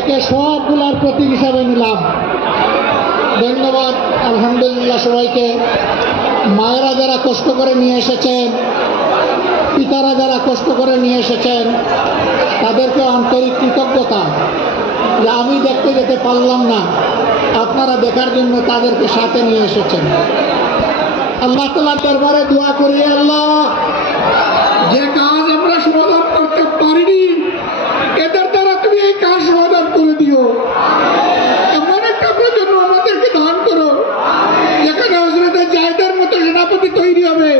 একে সবগুলার প্রতীক হিসাবে নিলাম। ধন্যবাদ আলহামদুলিল্লাহ সবাইকে। মায়েরা যারা কষ্ট করে নিয়ে এসেছেন, পিতারা যারা কষ্ট করে নিয়ে এসেছেন, তাদেরকে আন্তরিক কৃতজ্ঞতা যে আমি দেখতে যেতে পারলাম না, আপনারা দেখার জন্য তাদেরকে সাথে নিয়ে এসেছেন। আল্লাহ তাআলার দরবারে দোয়া করি, আল্লাহ যে কাজ আমরা সমাধান করতে পারিনি এদের দ্বারা তুমি এই কাজ সমাধান করে দিও। এমন একটা প্রজন্ম আমাদেরকে দান করো যেখানে হযরত জায়েদের মতো সেনাপতি তৈরি হবে,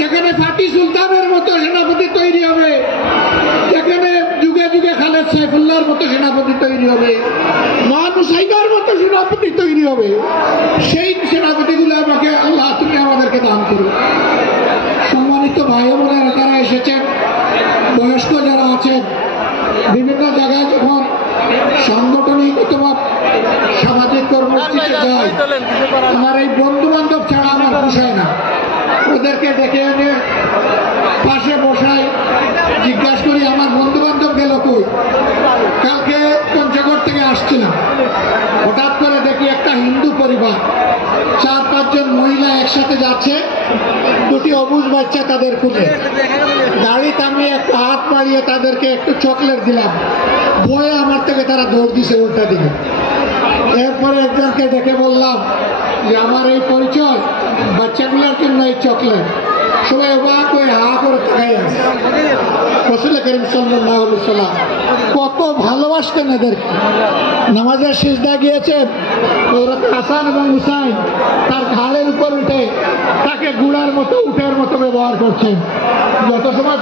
যেখানে ফাতি সুলতানের মতো সেনাপতি তৈরি হবে, যেখানে যুগে যুগে খালেদ সাইফুল্লাহর মতো সেনাপতি তৈরি হবে, নুসাইবার মতো সেনাপতি তৈরি হবে। সেই সেনাপতিগুলো আমাকে আল্লাহ তুমি আমাদেরকে দান করো। সম্মানিত ভাই বোনেরা যারা এসেছেন, বয়স্ক যারা আছেন, বিভিন্ন জায়গায় যখন সাংগঠনিক অথবা সামাজিক কর্মসূচিতে যায়, আমার এই বন্ধু বান্ধব ছাড়া আমার পোষায় না। ওদেরকে ডেকে এনে পাশে বসাই, জিজ্ঞাসা করি আমার বন্ধু বান্ধব গেল কই। কালকে পঞ্চগড় থেকে আসছিলাম, হঠাৎ করে দেখি একটা হিন্দু পরিবার 4-5 জন মহিলা একসাথে যাচ্ছে, দুটি অবুঝ বাচ্চা তাদের খুঁজে। গাড়ি থামিয়ে একটু হাত বাড়িয়ে তাদেরকে একটু চকলেট দিলাম, ভয়ে আমার থেকে তারা দৌড় দিছে উল্টা দিকে। এরপরে একজনকে ডেকে বললাম যে আমার এই পরিচয়, বাচ্চাগুলোর জন্য এই চকলেট। সবাই অবাক হয়ে হা করে তাকাই আছে। রাসূল করিম সাল্লাল্লাহু আলাইহি ওয়াসাল্লাম কত ভালোবাসতেন এদেরকে। নামাজের সিজদা গিয়েছেন, হযরত হাসান এবং হুসাইন তার ঘাড়ের উপর উঠে তাকে গুড়ার মতো, উটের মতো ব্যবহার করছেন। যত সময়